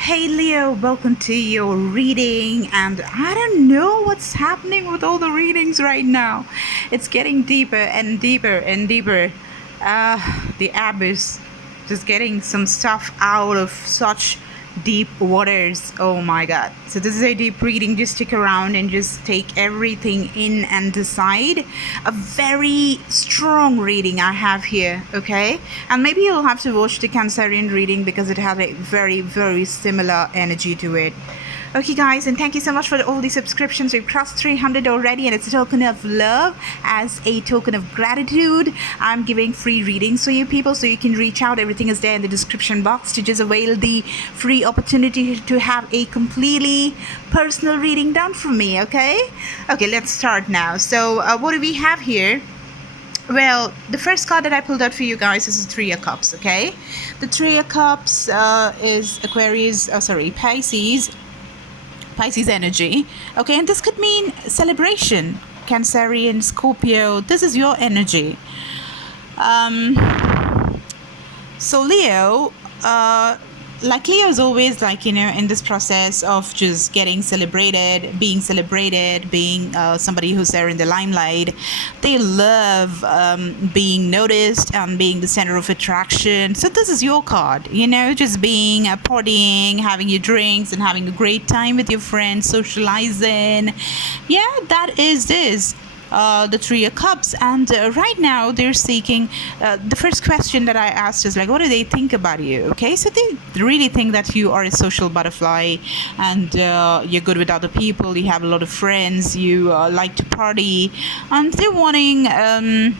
Hey Leo, welcome to your reading. And I don't know what's happening with all the readings right now. It's getting deeper and deeper and deeper. The abyss, just getting some stuff out of such deep waters. Oh my god. So this is a deep reading. Just stick around and just take everything in and decide. A very strong reading I have here, okay? And maybe you'll have to watch the Cancerian reading because it has a very, very similar energy to it. Okay, guys, and thank you so much for all the subscriptions. We've crossed 300 already, and it's a token of love. As a token of gratitude, I'm giving free readings for you people, so you can reach out. Everything is there in the description box to just avail the free opportunity to have a completely personal reading done from me, okay? Okay, let's start now. So what do we have here? Well, the first card that I pulled out for you guys is the Three of Cups, okay? The Three of Cups is Pisces energy, okay? And this could mean celebration. Cancerian, Scorpio, this is your energy. So Leo, like Leo is always like, in this process of just getting celebrated, being somebody who's there in the limelight. They love being noticed and being the center of attraction. So this is your card, just being partying, having your drinks and having a great time with your friends, socializing. Yeah, that is this. The Three of Cups, and right now they're seeking the first question that I asked is like, what do they think about you? Okay, so they really think that you are a social butterfly and you're good with other people, you have a lot of friends, you like to party, and they're wanting and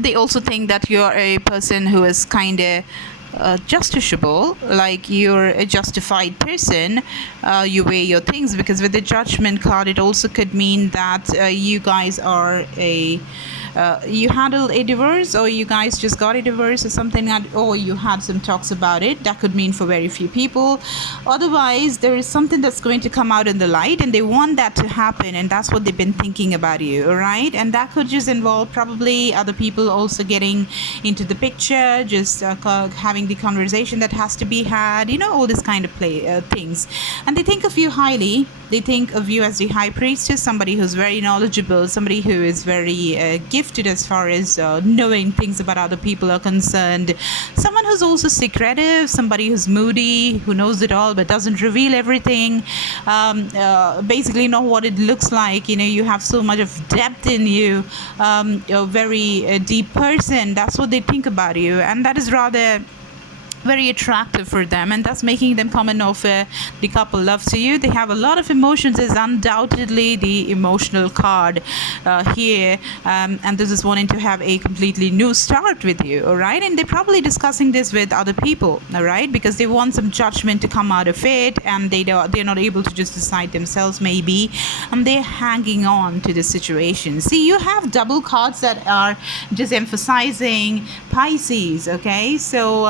they also think that you're a person who is kind of justiciable, like you're a justified person. You weigh your things, because with the Judgment card it also could mean that you guys are you handled a divorce, or you guys just got a divorce or something, or you had some talks about it. That could mean for very few people. Otherwise, there is something that's going to come out in the light, and they want that to happen, and that's what they've been thinking about you, all right? And that could just involve probably other people also getting into the picture, just having the conversation that has to be had, all this kind of things. And they think of you highly. They think of you as the High Priestess, somebody who's very knowledgeable, somebody who is very gifted as far as knowing things about other people are concerned, someone who's also secretive, somebody who's moody, who knows it all but doesn't reveal everything, basically not what it looks like. You have so much of depth in you, a very deep person. That's what they think about you, and that is rather very attractive for them, and that's making them come and offer the couple love to you. They have a lot of emotions, is undoubtedly the emotional card here, and this is wanting to have a completely new start with you, all right? And they're probably discussing this with other people, all right, because they want some judgment to come out of it, and they're not able to just decide themselves maybe, and they're hanging on to the situation. See, you have double cards that are just emphasizing Pisces, okay? So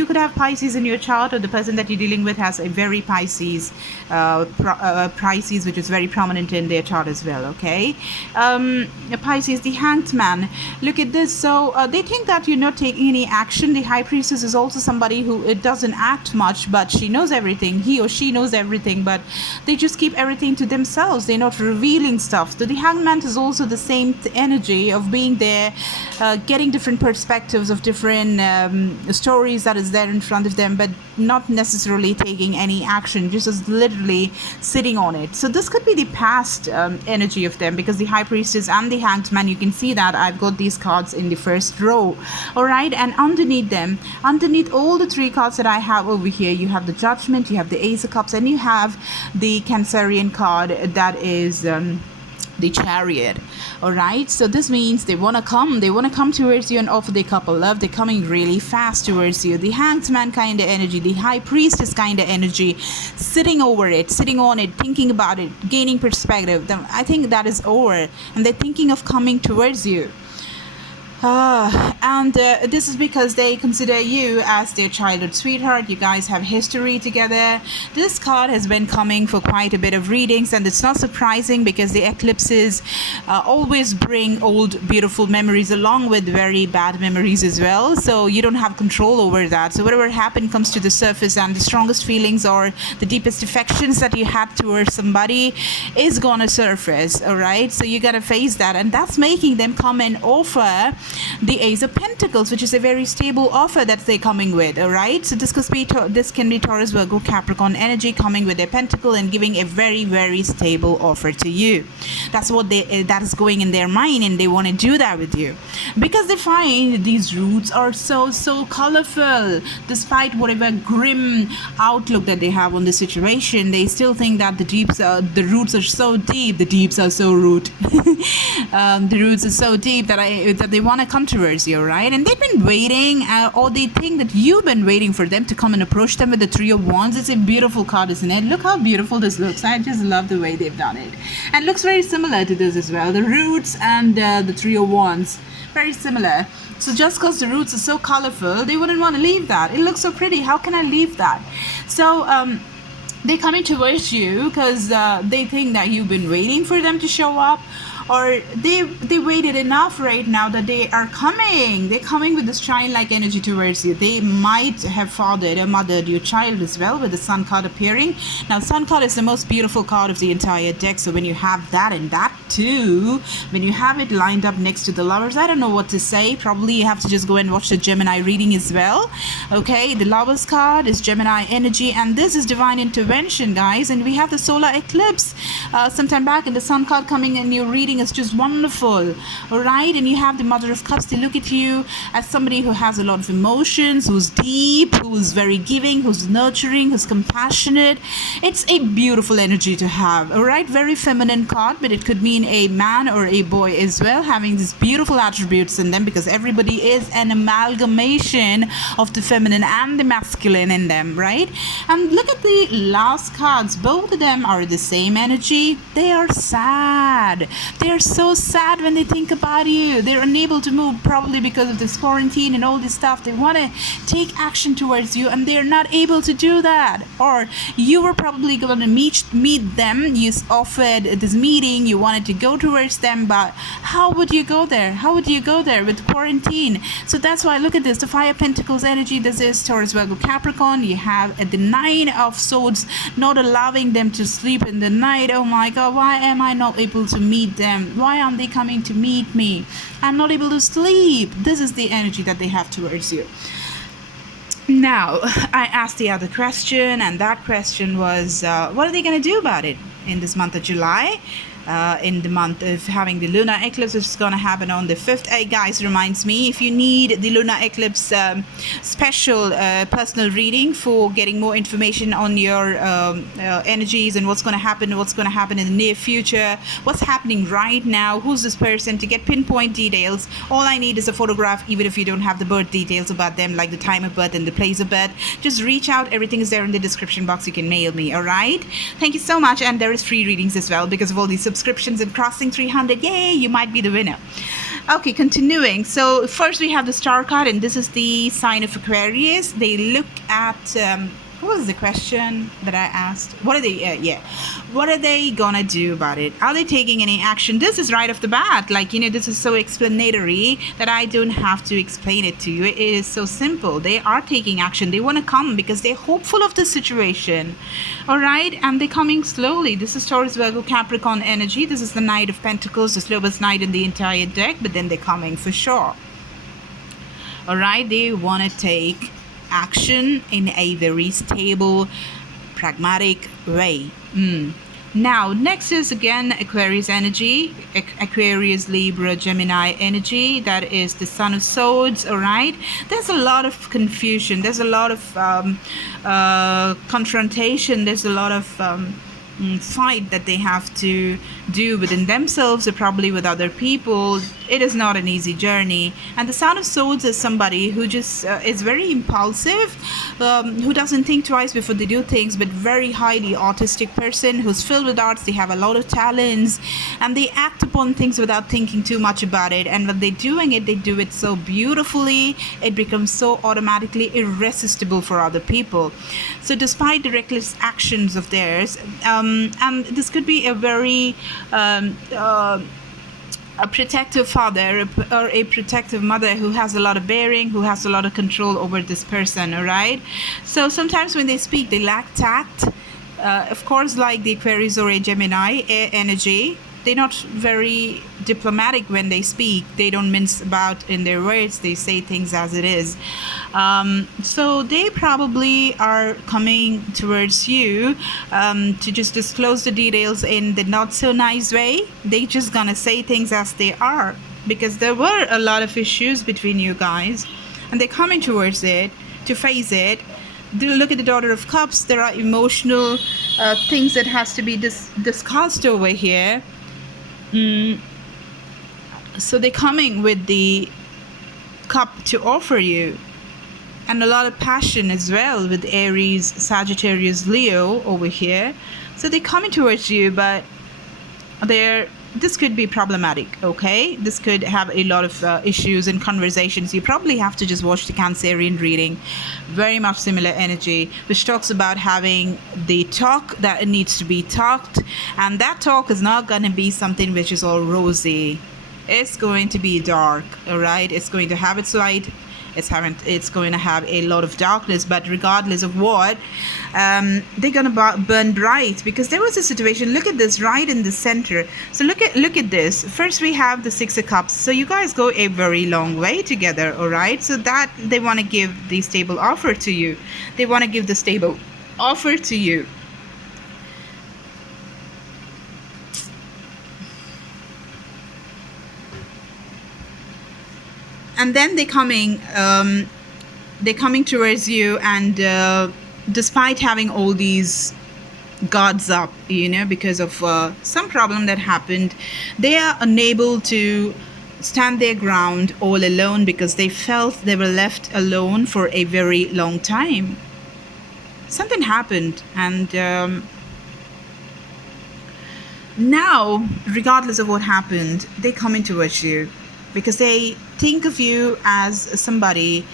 you could have Pisces in your chart, or the person that you're dealing with has a very Pisces, which is very prominent in their chart as well, okay? Pisces, the Hanged Man. Look at this. So they think that you're not taking any action. The High Priestess is also somebody who it doesn't act much, but she knows everything. He or she knows everything, but they just keep everything to themselves. They're not revealing stuff. So the Hanged Man is also the same energy of being there, getting different perspectives of different stories that is there in front of them, but not necessarily taking any action, just as literally sitting on it. So this could be the past energy of them, because the High Priestess and the Hanged Man, you can see that I've got these cards in the first row, all right? And underneath them, underneath all the three cards that I have over here, you have the Judgment, you have the Ace of Cups, and you have the Cancerian card that is the Chariot, all right? So this means they want to come towards you and offer the couple love. They're coming really fast towards you. The Hanged Man kind of energy, the High Priestess kind of energy, sitting on it, thinking about it, gaining perspective. I think that is over, and they're thinking of coming towards you. And this is because they consider you as their childhood sweetheart. You guys have history together. This card has been coming for quite a bit of readings, and it's not surprising because the eclipses always bring old, beautiful memories along with very bad memories as well. So you don't have control over that. So whatever happened comes to the surface, and the strongest feelings or the deepest affections that you had towards somebody is gonna surface. All right. So you gotta face that, and that's making them come and offer the Ace of Pentacles, which is a very stable offer that they're coming with. All right, so this can be Taurus, Virgo, Capricorn energy coming with their pentacle and giving a very, very stable offer to you. That's what that is going in their mind, and they want to do that with you because they find these roots are so colorful. Despite whatever grim outlook that they have on the situation, they still think that the roots are so deep. The deeps are so root. The roots are so deep that they want to come towards you, right? And they've been waiting, or they think that you've been waiting for them to come and approach them with the Three of Wands. It's a beautiful card, isn't it? Look how beautiful this looks. I just love the way they've done it, and it looks very similar to this as well. The roots and the Three of Wands, very similar. So just because the roots are so colorful, they wouldn't want to leave that. It looks so pretty. How can I leave that? So they're coming towards you because they think that you've been waiting for them to show up, or they waited enough right now that they are coming. They're coming with this child-like energy towards you. They might have fathered or mothered your child as well, with the Sun card appearing. Now, Sun card is the most beautiful card of the entire deck. So when you have that and that too, when you have it lined up next to the Lovers, I don't know what to say. Probably you have to just go and watch the Gemini reading as well. Okay, the Lovers card is Gemini energy, and this is divine intervention, guys. And we have the solar eclipse sometime back, and the Sun card coming in your reading is just wonderful. All right, and you have the Mother of Cups. They look at you as somebody who has a lot of emotions, who's deep, who's very giving, who's nurturing, who's compassionate. It's a beautiful energy to have. All right, very feminine card, but it could mean a man or a boy as well, having these beautiful attributes in them, because everybody is an amalgamation of the feminine and the masculine in them, right? And look at the last cards. Both of them are the same energy. They are sad. They are so sad when they think about you. They're unable to move, probably because of this quarantine and all this stuff. They want to take action towards you, and they're not able to do that. Or you were probably going to meet them. You offered this meeting. You wanted to go towards them, but how would you go there? How would you go there with quarantine? So that's why, look at this. The Fire Pentacles energy. This is Taurus, Virgo, Capricorn. You have the Nine of Swords, not allowing them to sleep in the night. Oh my God, why am I not able to meet them? Why aren't they coming to meet me? I'm not able to sleep. This is the energy that they have towards you. Now, I asked the other question, and that question was, what are they going to do about it in this month of July? In the month of having the lunar eclipse, which is going to happen on the 5th. Hey guys, reminds me, if you need the lunar eclipse special personal reading for getting more information on your energies and what's going to happen in the near future, what's happening right now, who's this person, to get pinpoint details, all I need is a photograph. Even if you don't have the birth details about them, like the time of birth and the place of birth, just reach out. Everything is there in the description box. You can mail me. All right, thank you so much. And there is free readings as well, because of all these subscriptions and crossing 300. Yay, you might be the winner. Okay, continuing. So first we have the Star card, and this is the sign of Aquarius. They look at what was the question that I asked? What are they what are they gonna do about it? Are they taking any action? This is right off the bat, like, this is so explanatory that I don't have to explain it to you. It is so simple. They are taking action. They want to come because they're hopeful of the situation. All right, and they're coming slowly. This is Taurus, Virgo, Capricorn energy. This is the Knight of Pentacles, the slowest knight in the entire deck, but then they're coming for sure. All right, they want to take action in a very stable, pragmatic way. Now, next is again Aquarius energy, Aquarius, Libra, Gemini energy. That is the Son of Swords. All right, there's a lot of confusion. There's a lot of confrontation. There's a lot of fight that they have to do within themselves or probably with other people. It is not an easy journey. And the Sound of Swords is somebody who just is very impulsive, who doesn't think twice before they do things, but very highly autistic person who's filled with arts. They have a lot of talents and they act upon things without thinking too much about it. And when they're doing it, they do it so beautifully. It becomes so automatically irresistible for other people. So despite the reckless actions of theirs, and this could be a very a protective father or a protective mother who has a lot of bearing, who has a lot of control over this person, all right? So sometimes when they speak, they lack tact. Of course, like the Aquarius or a Gemini energy, they're not very diplomatic when they speak. They don't mince about in their words. They say things as it is. So they probably are coming towards you to just disclose the details in the not so nice way. They just gonna say things as they are because there were a lot of issues between you guys, and they're coming towards it to face it. Look at the Daughter of Cups. There are emotional things that has to be discussed over here. So they're coming with the cup to offer you, and a lot of passion as well with Aries, Sagittarius, Leo over here. So they're coming towards you, but this could be problematic, okay? This could have a lot of issues and conversations. You probably have to just watch the Cancerian reading. Very much similar energy, which talks about having the talk that it needs to be talked. And that talk is not going to be something which is all rosy. It's going to be dark, all right? It's going to have its light. It's going to have a lot of darkness, but regardless of what, they're going to burn bright, because there was a situation. Look at this right in the center. So look at this. First we have the Six of Cups. So you guys go a very long way together, all right? So that they want to give the stable offer to you. They want to give the stable offer to you. And then they're coming towards you, and despite having all these guards up, because of some problem that happened, they are unable to stand their ground all alone, because they felt they were left alone for a very long time. Something happened, and now, regardless of what happened, they're coming towards you, because they think of you as somebody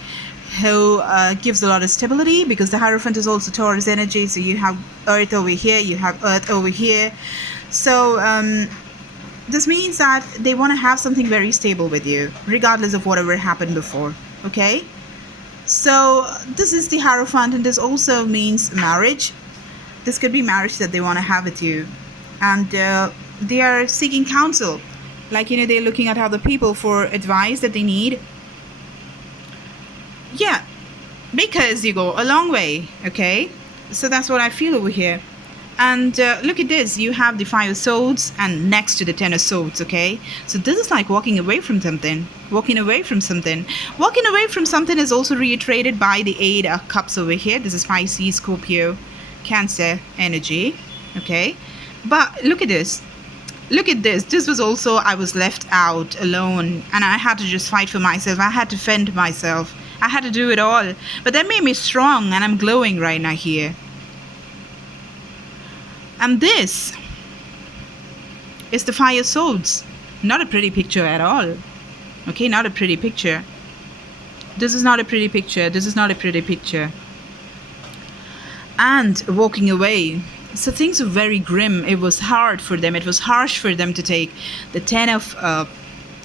who gives a lot of stability, because the Hierophant is also Taurus energy. So you have Earth over here, you have Earth over here. So this means that they want to have something very stable with you, regardless of whatever happened before, okay? So this is the Hierophant, and this also means marriage. This could be marriage that they want to have with you. And they are seeking counsel. Like, they're looking at other people for advice that they need. Yeah, because you go a long way, okay? So that's what I feel over here. And look at this. You have the Five of Swords and next to the Ten of Swords, okay? So this is like walking away from something. Walking away from something. Walking away from something is also reiterated by the Eight of Cups over here. This is Pisces, Scorpio, Cancer energy, okay? But look at this. Look at this. This was also, I was left out alone, and I had to just fight for myself. I had to fend myself. I had to do it all. But that made me strong, and I'm glowing right now here. And this is the Five of Swords. Not a pretty picture at all. Okay, not a pretty picture. This is not a pretty picture. This is not a pretty picture. And walking away. So things were very grim. It was hard for them. It was harsh for them to take. The Ten of...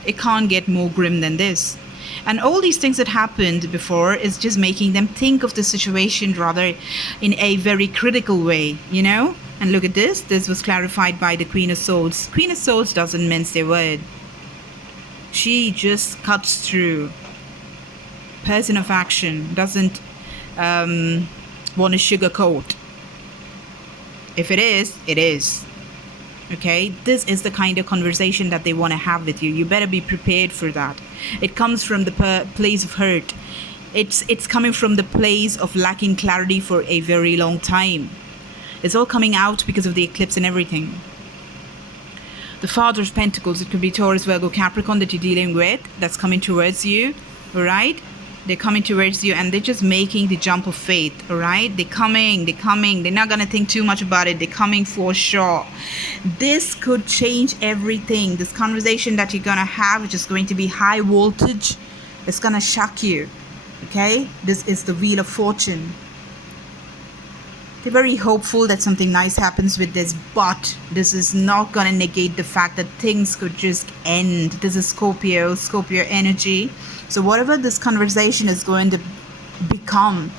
it can't get more grim than this. And all these things that happened before is just making them think of the situation rather in a very critical way, And look at this. This was clarified by the Queen of Swords. Queen of Swords doesn't mince their word. She just cuts through. Person of action doesn't want to sugarcoat. If it is, it is. Okay? This is the kind of conversation that they want to have with you. You better be prepared for that. It comes from the place of hurt. It's coming from the place of lacking clarity for a very long time. It's all coming out because of the eclipse and everything. The Father of Pentacles, it could be Taurus, Virgo, Capricorn that you're dealing with, that's coming towards you, all right? They're coming towards you and they're just making the jump of faith, all right? They're coming. They're not going to think too much about it. They're coming for sure. This could change everything. This conversation that you're going to have, which is going to be high voltage, it's going to shock you, okay? This is the Wheel of Fortune. They're very hopeful that something nice happens with this, but this is not going to negate the fact that things could just end. This is Scorpio energy. So whatever this conversation is going to become,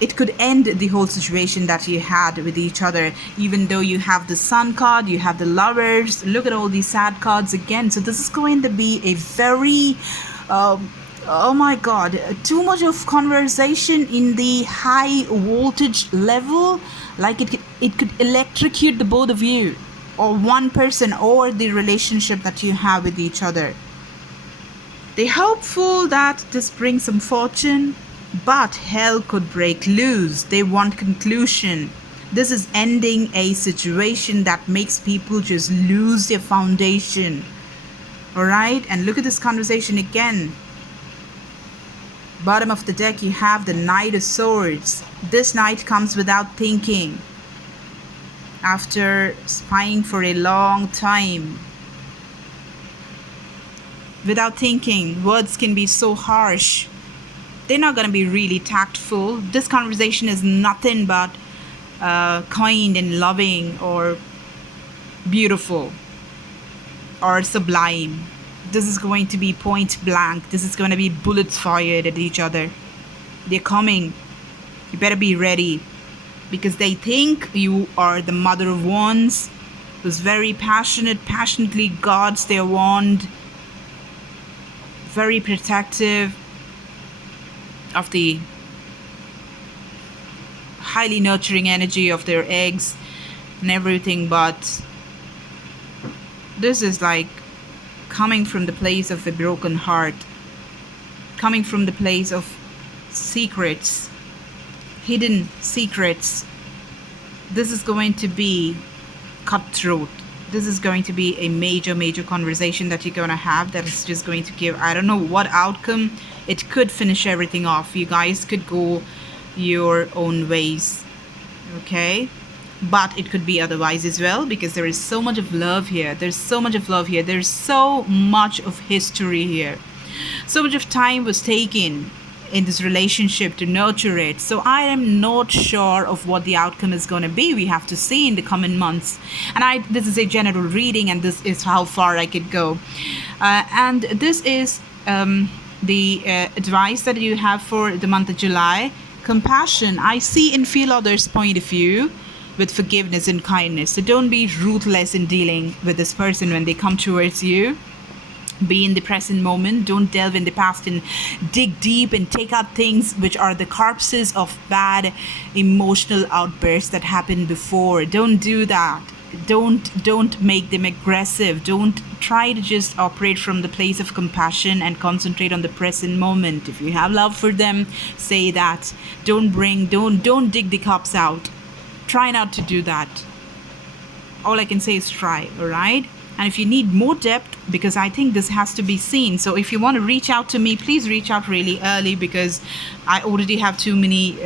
it could end the whole situation that you had with each other. Even though you have the Sun card, you have the Lovers. Look at all these sad cards again. So this is going to be a very... oh my god, too much of conversation in the high voltage level, like it could electrocute the both of you, or one person, or the relationship that you have with each other. They're hopeful that this brings some fortune, but hell could break loose. They want conclusion. This is ending a situation that makes people just lose their foundation. All right, and look at this conversation again. Bottom of the deck, you have the Knight of Swords. This knight comes without thinking. After spying for a long time. Without thinking, words can be so harsh. They're not going to be really tactful. This conversation is nothing but kind and loving or beautiful or sublime. This is going to be point blank. This is going to be bullets fired at each other. They're coming. You better be ready. Because they think you are the Mother of Wands, who's very passionately guards their wand. Very protective of the highly nurturing energy of their eggs and everything. But this is like coming from the place of a broken heart, coming from the place of secrets, hidden secrets. This is going to be cutthroat. This is going to be a major conversation that you're going to have that is just going to give, I don't know what outcome. It could finish everything off. You guys could go your own ways, okay? But it could be otherwise as well, because there is so much of love here. There's so much of love here. There's so much of history here. So much of time was taken in this relationship to nurture it. So I am not sure of what the outcome is going to be. We have to see in the coming months. And this is a general reading, and this is how far I could go. And this is the advice that you have for the month of July. Compassion. I see and feel others' point of view with forgiveness and kindness. So don't be ruthless in dealing with this person when they come towards you. Be in the present moment. Don't delve in the past and dig deep and take out things which are the corpses of bad emotional outbursts that happened before. Don't do that. Don't make them aggressive. Don't try to just operate from the place of compassion and concentrate on the present moment. If you have love for them, say that. Don't dig the cups out. Try not to do that. All I can say is try, all right? And if you need more depth, because I think this has to be seen. So if you want to reach out to me, please reach out really early, because I already have too many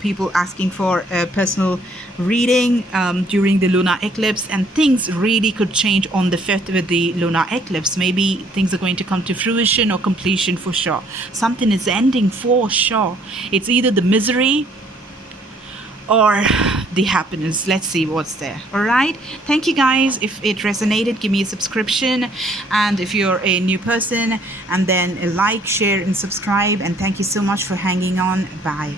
people asking for a personal reading during the lunar eclipse. And things really could change on the 5th with the lunar eclipse. Maybe things are going to come to fruition or completion for sure. Something is ending for sure. It's either the misery or the happiness. Let's see what's there. All right, thank you guys. If it resonated, give me a subscription, and if you're a new person, and then a like, share and subscribe. And thank you so much for hanging on. Bye.